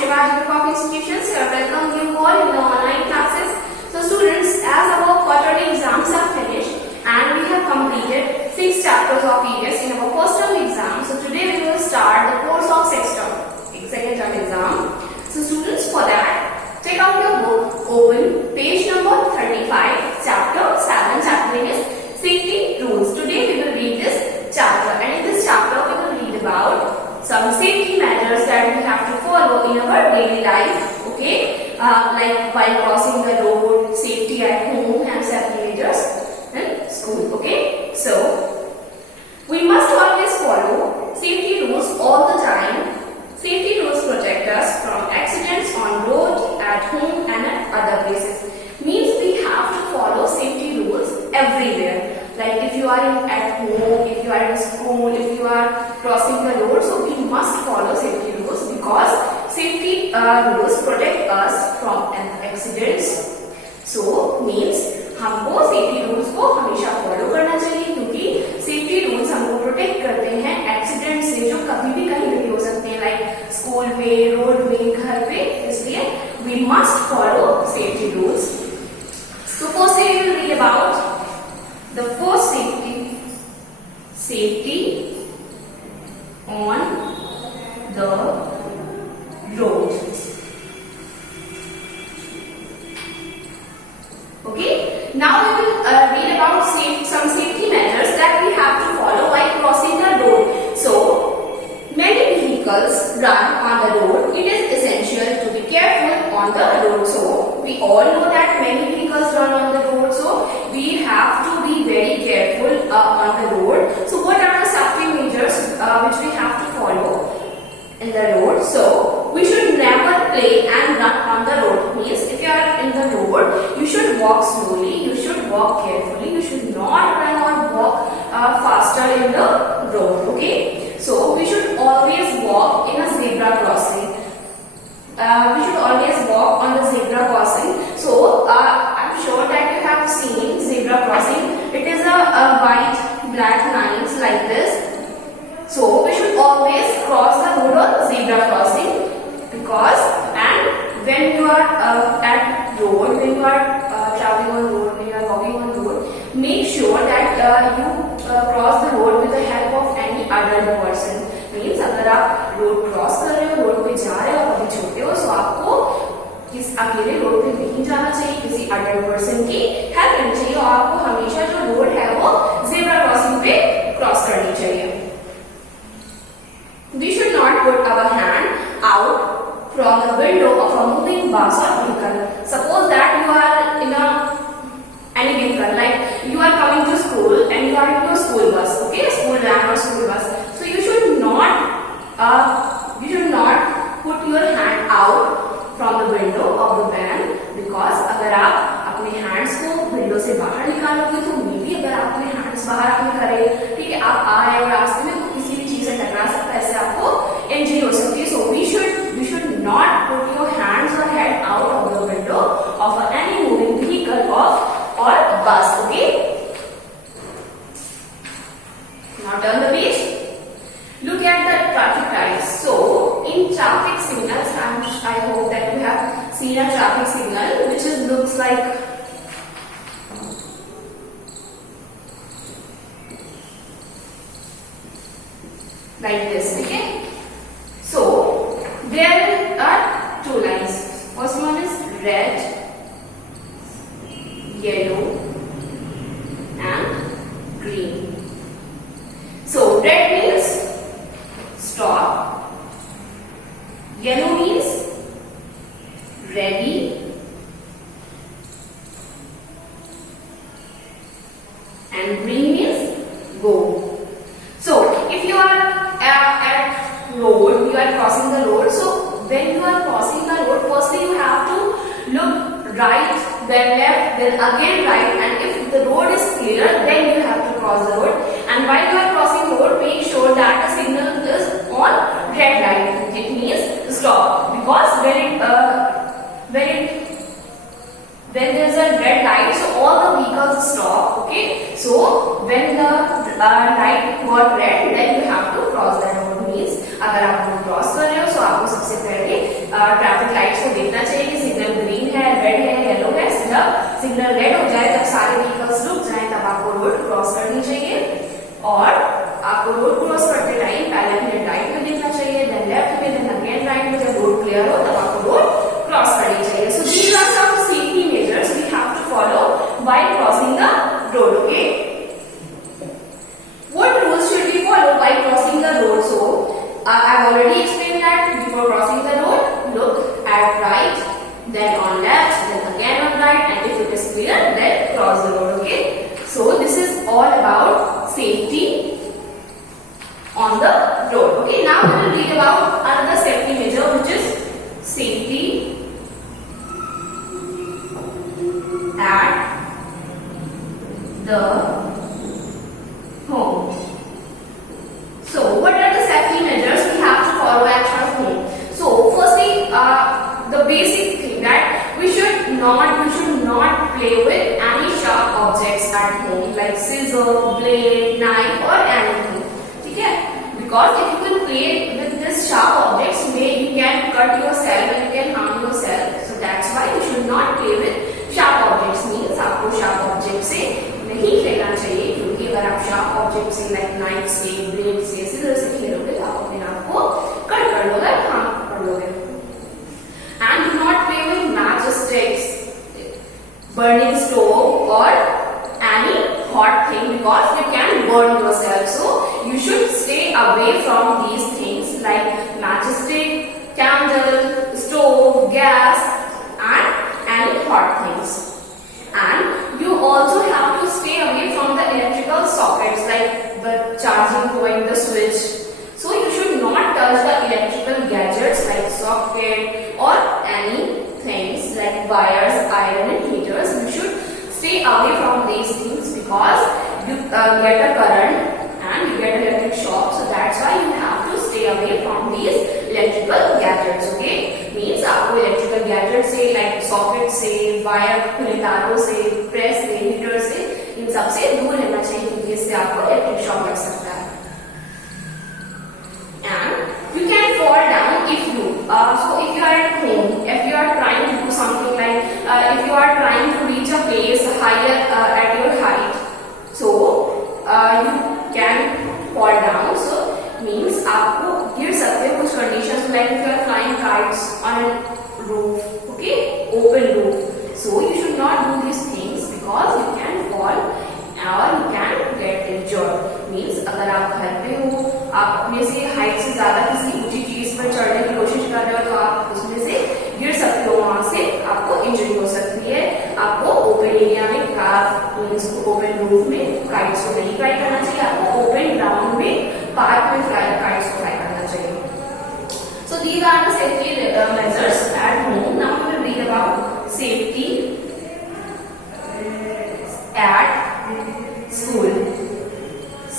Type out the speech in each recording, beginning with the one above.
Shivaji Group of Institutions. Here welcome you all in the online classes. So students, as our quarterly exams are finished and we have completed 6 chapters of EVS in our first term exam. So today we will start the course of second term exam. So students, for that, take out your book, open page number 35, chapter 7. Chapter name is Safety Rules. Today we will read this chapter, and in this chapter we will read about some safety measures that we have to follow in our daily life, okay, like while crossing the road, safety at home, and safety measures in school, okay. So we must always follow safety rules all the time. Safety rules protect us from accidents on road, at home, and at other places. Means we have to follow safety rules everywhere. Like if you are at home, if you are in school, if you are crossing the road, so we must follow safety rules because safety rules protect us from accidents. So means हमको safety rules को हमेशा follow करना चाहिए क्योंकि safety rules हमको protect करते हैं accident से जो कभी भी कहीं भी हो सकते हैं, like स्कूल में, रोड में, घर पे. इसलिए we must follow safety rules. So firstly we will read about the first safety on the road. Okay, now we will read about some safety measures that we have to follow while crossing the road. So many vehicles run on the road. It is essential to be careful on the road. So we all know that many vehicles run on the road, so we have to be very careful on the road. So what are the safety measures which we have to follow in the road? So we should never play and run on the road. Means if you are in the road, you should walk slowly, you should walk carefully, you should not run or walk faster in the road. Okay, so we should always walk in a zebra crossing. We should always walk on the zebra crossing. So I'm sure that you have seen zebra crossing. It is a white black lines like this. So we should always cross the road on zebra crossing because, and when you are at road, when you are traveling on road, when you are walking on road, make sure that you cross the road with the help of any other person. Means अगर आप road cross कर रहे हो, road पे जा रहे हो, कभी छोटे हो, तो आपको किस अकेले रोड पे नहीं जाना चाहिए, किसी अदर पर्सन की हेल्प लेनी चाहिए और आपको हमेशा जो रोड है वो ज़ेब्रा क्रॉसिंग पे क्रॉस करनी चाहिए. We should not put our hand out from the window of a moving bus or vehicle. Suppose that you are in any vehicle, like you are coming to school and you are in your school bus, okay, school van or school bus. So you should not put your hand out from the window of the van because अगर आप अपने hands को window से बाहर निकालोगे तो मे भी अगर आप अपने hands बाहर अपने करें, ठीक है, आप आ रहे हो रास्ते में तो किसी भी चीज से टकरा सकता है, ऐसे आपको इंजरी हो सकती है. So we should not put your hands or head out of the window of any moving vehicle or bus. Okay. Now turn the page. Look at the traffic lights. So in traffic signals, I hope that you have seen a traffic signal which looks like this. Okay. So there are two lines. First one is red, yellow, and green. So red means stop, yellow means ready, and green means go. So if you are at road, you are crossing the road. So when you are crossing the road, firstly you have to look right, then left, then again right, and if the road is clear, then you have to cross the road. And while you are crossing the road, make sure that the signal is on red light. It means stop, because when there is a red light, so all the vehicles stop. Okay, so when the light got red, then you have to cross that road. Means अगर आप road cross कर रहे हो तो आपको सबसे पहले traffic lights को देखना चाहिए कि सिग्नल ग्रीन है, रेड है, येलो है। जब सिग्नल रेड हो जाए तब सारे व्हीकल्स रुक जाएं, तब आपको रोड क्रॉस करनी चाहिए। और आपको रोड क्रॉस करते टाइम पहले अपने राइट में देखना चाहिए, देन लेफ्ट में, देन अगेन राइट में। जब रोड क्लियर हो तब आपको रोड क्रॉस करनी चाहिए। So these are some safety measures we have to follow while crossing the road. Okay, what rules should we follow while crossing the road? So I've already explained that before crossing the road, look at right, then on left, then again on right, and if it is clear, then cross the road. Okay, so this is all about safety on the road. Okay, now we will read about another safety measure, which is safety at the home. So what are the safety measures we have to follow at our home? So firstly, the basic thing that we should not play with any sharp objects at home like scissors, blade, knife or anything. Okay? Because if you will play with this sharp objects, you can cut yourself and you can harm yourself. So that's why you should not play with sharp objects. Means आपको sharp objects से नहीं खेलना चाहिए, क्योंकि अगर आप sharp object से like knife से, ब्लेड से, सीजर से खेलोगे तो आप अपने आप को कट कर लोगे, हार्म कर लोगे। And do not play with match sticks, burning stove और any hot thing because you can burn yourself. So you should stay away from these things like match stick, candle, stove, gas and any hot things. And you also have to stay away from the electrical sockets like the charging point, the switch. So you should not touch the electrical gadgets like socket or any things like wires, iron and heaters. You should stay away from these things because you get a current and you get electric shock. So that's why you have to stay away from these electrical gadgets. Okay, means आपको electrical gadget से like socket से, wire खुले तारों से, press से, heater से, इन सब से दूर रहना चाहिए क्योंकि इससे आपको इलेक्ट्रिक शॉक लग सकता है। And you can fall down if you so if you are at home, if you are trying to do something like if you are trying to reach a place higher at your height, so you can fall down. So means आपको गिर सकते हो कुछ conditions like if you are flying kites on a roof, okay, open roof. So you should not do these things because you can fall or you can get injured. Means अगर आप घर पे हो, आप अपने से हाइट से ज्यादा किसी ऊंची चीज पर चढ़ने की कोशिश कर रहे हो तो आप उसमें से गिर सकते हो, वहां से आपको इंजरी हो सकती है। आपको ओपन एरिया में मीन्स ओपन रूफ में काइट्स को नहीं फ्लाई करना चाहिए, आपको ओपन ग्राउंड में पार्क में काइट्स को फ्लाई करना चाहिए। So these are the safety measures at home. Now we will read about safety at school.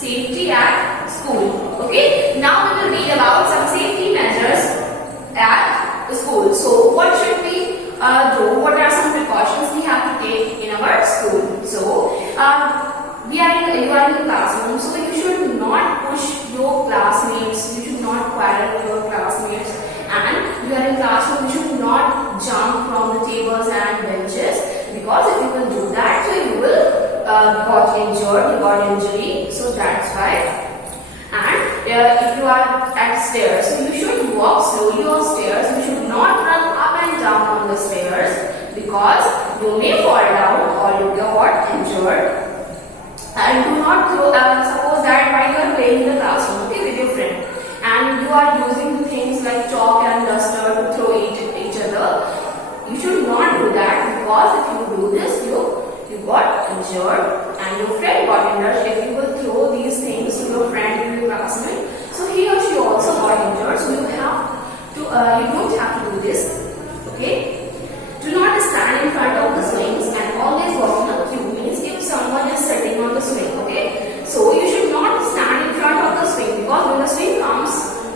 Safety at school. Okay. Now we will read about some safety measures at school. So what should we do? What are some precautions we have to take in our school? So you are in the classroom, so you should not push your classmates. You should not quarrel with your classmates. And you are in classroom, you should not jump from the tables and benches because if you will do that, so you will got injured, you got injury. So that's why. And if you are at stairs, so you should walk slowly on stairs. You should not run up and down on the stairs because you may fall down or you got injured. And do not throw, suppose that while you are playing in the classroom, okay, with your friend, and you are using things like chalk and duster to throw each other, you should not do that because if you do this, you got injured and your friend got injured. If you will throw these things to your friend in your classmate, so he or she also got injured. So you don't have to do this. Okay. Do not stand in front of the swings and always walk in a queue. Means if someone is sitting on the swing, okay, so you should not stand in front of the swing because when the swing comes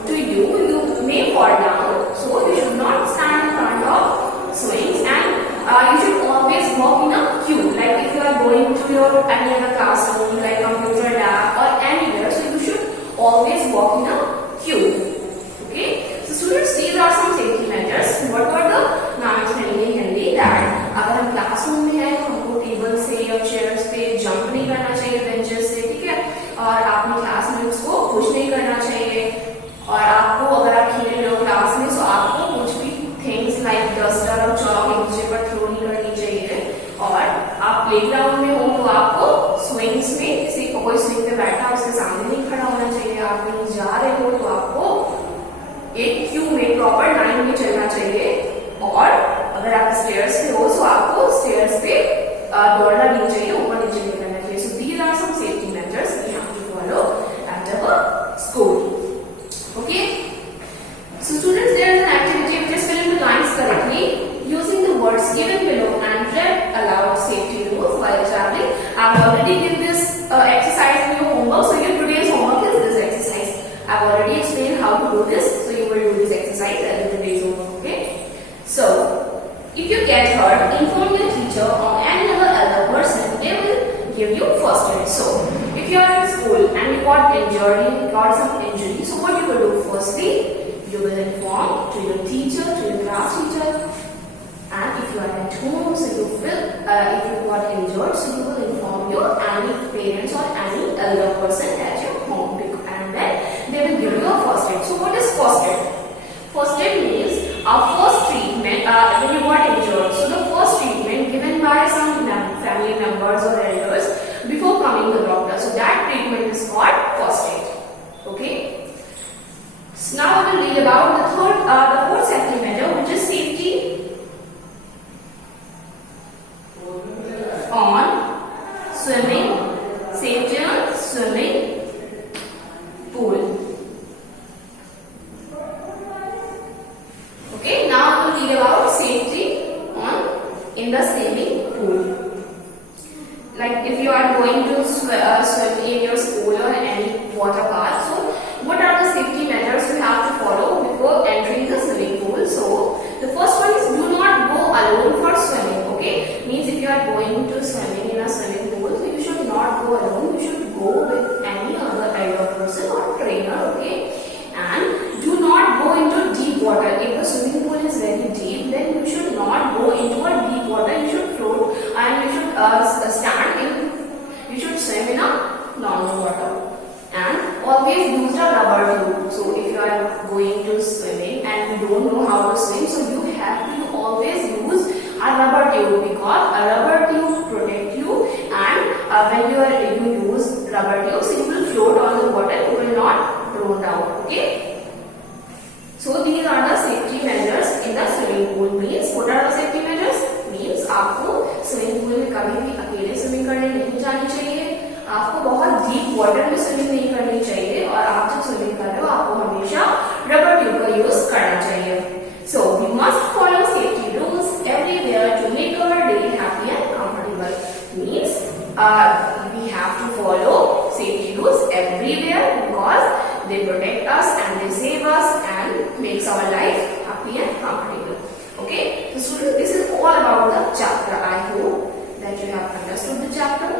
to you, you may fall down. So you should not stand in front of swings and you should always walk in a queue. Like if you are going to your any other classroom like computer lab or anywhere, so you should always walk in a queue. Okay, so students, these are some safety measures. और आपको अगर आप खेल रहे हो class में, तो आपको कुछ भी थिंग्स लाइक डस्टर और चॉक एक दूसरे पर थ्रो नहीं करनी चाहिए। और आप प्लेग्राउंड में हो तो आपको स्विंग्स में किसी को कोई स्विंग पे बैठा उसके सामने नहीं खड़ा होना चाहिए। आप कहीं जा रहे हो तो आपको एक क्यू में प्रॉपर लाइन में चलना चाहिए। और अगर आप स्टेयर्स पे हो तो आपको स्टेयर्स पे दौड़ना नहीं चाहिए, ऊपर नीचे नहीं करना चाहिए। So these are some safety measures we have to follow at our school. Okay, so students, there is an activity which is fill in the lines correctly using the words given below and read aloud safety rules while traveling. I have already given this exercise in your homework, so your today's homework is this exercise. I have already explained how to do this, so you will do this exercise as today's homework. Okay, so if you get hurt, inform your teacher or any other person. They will give you first aid. So if you are in school and you got injured, you got some injury, so what you will do? Firstly, you will inform to your teacher, to your class teacher. And if you are at home, so you will, if you got injured, so you will inform your any parents or any elder person at your home, and then they will give you a first aid. So what is first aid? First aid means our first treatment when you got injured. So the first treatment given by some family members or elders before coming to the doctor. So that treatment is called first aid. Okay. So now I will read about the fourth safety measure, which is safety on swimming. Safety on swimming pool. Okay. Now I will read about safety in the swimming pool. Like if you are going to swim in your school or any water park, so what are the safety measures you have to follow before entering the swimming pool? So the first one is do not go alone for swimming. Okay, means if you are going to swimming in a swimming pool, so you should not go alone. You should go with any other elder person or trainer. Okay, and do not go into deep water. If the swimming pool is very deep, then you should not go into a deep water. You should float and you should stand in. You should swim in a normal water. And always use a rubber tube. So if you are going to swimming and you don't know how to swim, so you have to always use a rubber tube, because a rubber tube protect you, and when you use rubber tube, so you will float on the water, you will not drown out. Okay. So these are the safety measures in the swimming pool. Means what are the safety measures? Means आपको swimming pool में कभी भी अकेले swimming करने नहीं जानी चाहिए, आपको बहुत डीप वाटर में स्विमिंग नहीं करनी चाहिए, और आप जब स्विमिंग कर रहे हो आपको हमेशा रबर ट्यूब का यूज करना चाहिए. So we must follow safety rules everywhere to make our day happy and comfortable. Means we have to follow safety rules everywhere because they protect us and they save us and makes our life happy and comfortable. Okay, so students, this is all about the chapter. I hope that you have understood the chapter.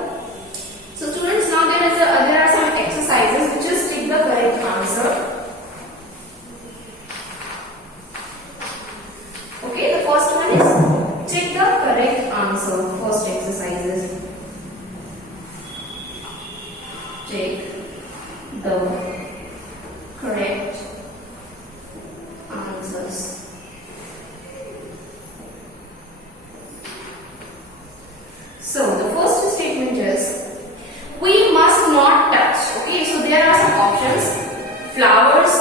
So students, now there are some exercises which is take the correct answer. Okay, the first one is check the correct answer. First exercise is check the correct answers. So the first statement is we must not touch. Okay, so there are some options: flowers,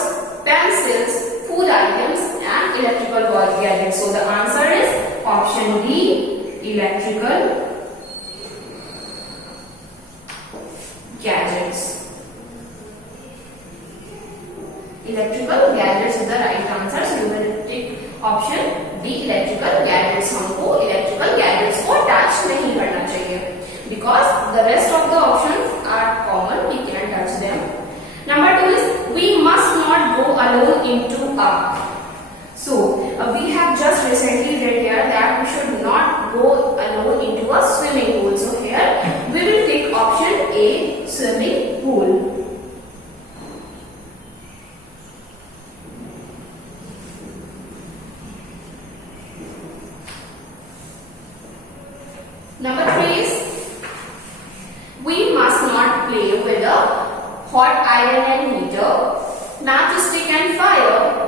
pencils, food items, and electrical gadgets. So the answer is option D, electrical gadgets. Electrical gadgets is the right answer. So you will take option D, electrical gadgets. हमको electrical gadgets को touch नहीं करना चाहिए, because the rest of the options are common. We can touch them. Number 2 is we must not go alone into a. So we have just recently read here that we should not go alone into a swimming pool. So here we will take option A, swimming pool. Number 3 is we must not play with a hot iron and heater, matchstick and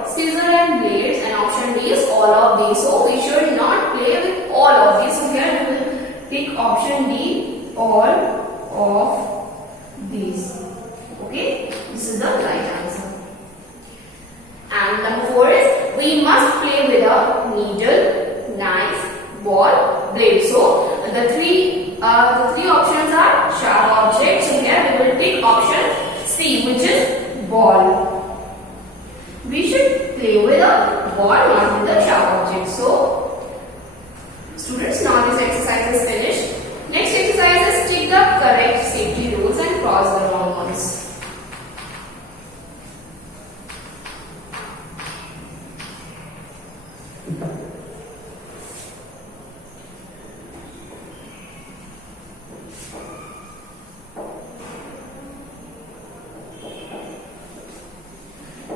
scissor and blades, and option D is all of these. So we should not play with all of these. So here we will pick option D, all of these. Okay, this is the right answer. And number 4 is we must play with a needle, knife, ball, blade. So the three options are sharp objects. So here we will take option C, which is ball. We should play with a ball, not with a sharp object. So students, now this exercise is finished. Next exercise is take the correct safety rules and cross the wrong ones.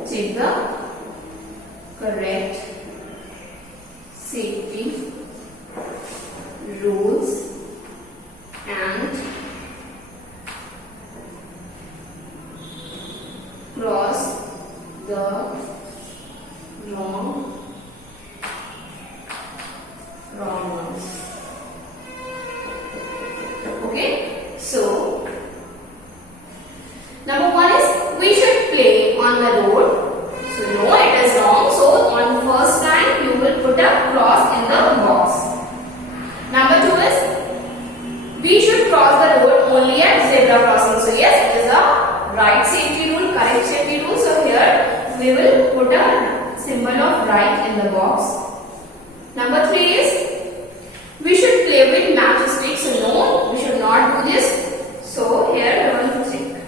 Take the correct safety rules and cross the wrong ones. Okay, so number 1 is we should play on the road. So no, it is wrong. So on first line you will put a cross in the box. Number 2 is we should cross the road only at zebra crossing. So yes, it is a right safety rule, correct safety rule. So here we will put a symbol of right in the box. Number 3 is we should play with matchsticks. So no, we should not do this. So here we will tick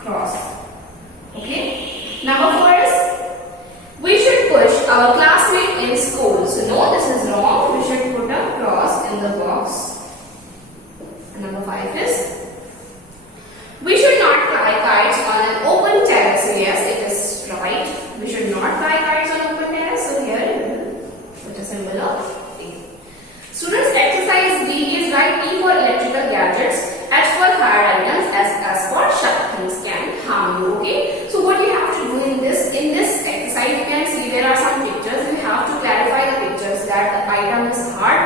cross. Okay. Number 4 is we should push our classmate in school. So no, this is wrong. We should put a cross in the box. And number 5 is we should not fly kites on an open terrace. So yes, it is right. We should not fly kites on open terrace. So here we will put a symbol of A. Students, exercise D is write E for electrical gadgets, H for hard items, S for sharp things can harm you. Okay. So what you have to do in this exercise, you can see there are some pictures. You have to clarify the pictures that the item is hard,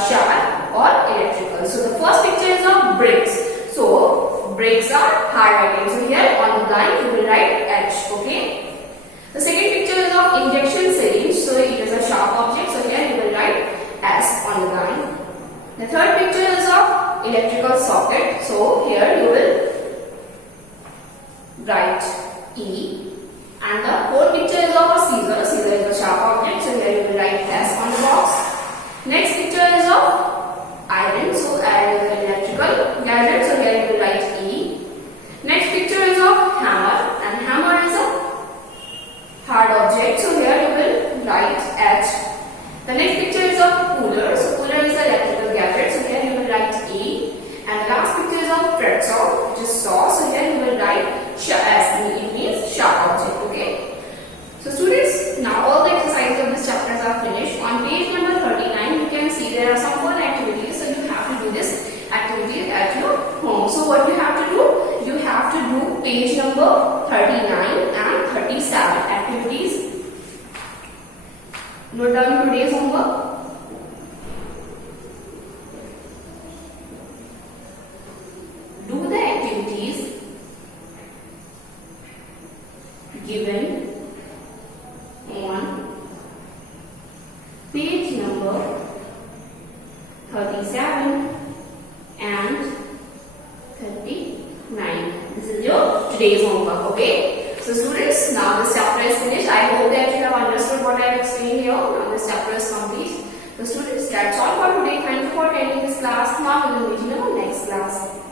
sharp or electrical. So the first picture is of bricks. So bricks are hard items. So here on the line you will write H. Okay. The second picture is of injection syringe. So it is a sharp object. So here you will write S on the line. The third picture is of electrical socket. So here you will write E. And the fourth picture is of a scissor. Scissor is a sharp object. So here you will write S on the box. Next picture is of iron. So iron is an electrical gadget. So here you will write E. Next picture is of hammer. And hammer is a hard object. So here you will write H. The next picture is of cooler. So cooler is an electrical gadget. So here you will write E. And the last picture is of fret saw, which is saw. So here you will write S. It means sharp object. Okay. So students, now all the exercises of this chapters are finished. On page number 39, you can see there are some fun activities. So you have to do this activity at your home. So what you have to do? You have to do page number 39 and 37 activities. Note down today's homework. Do the activities given on page number 37 and 39. This is your today's homework. Okay. So students, now this chapter is finished. I hope that you have understood what I have explained here. Now this chapter is complete. So students, that's all for today. Thank you for attending this class. Now we will meet in our next class.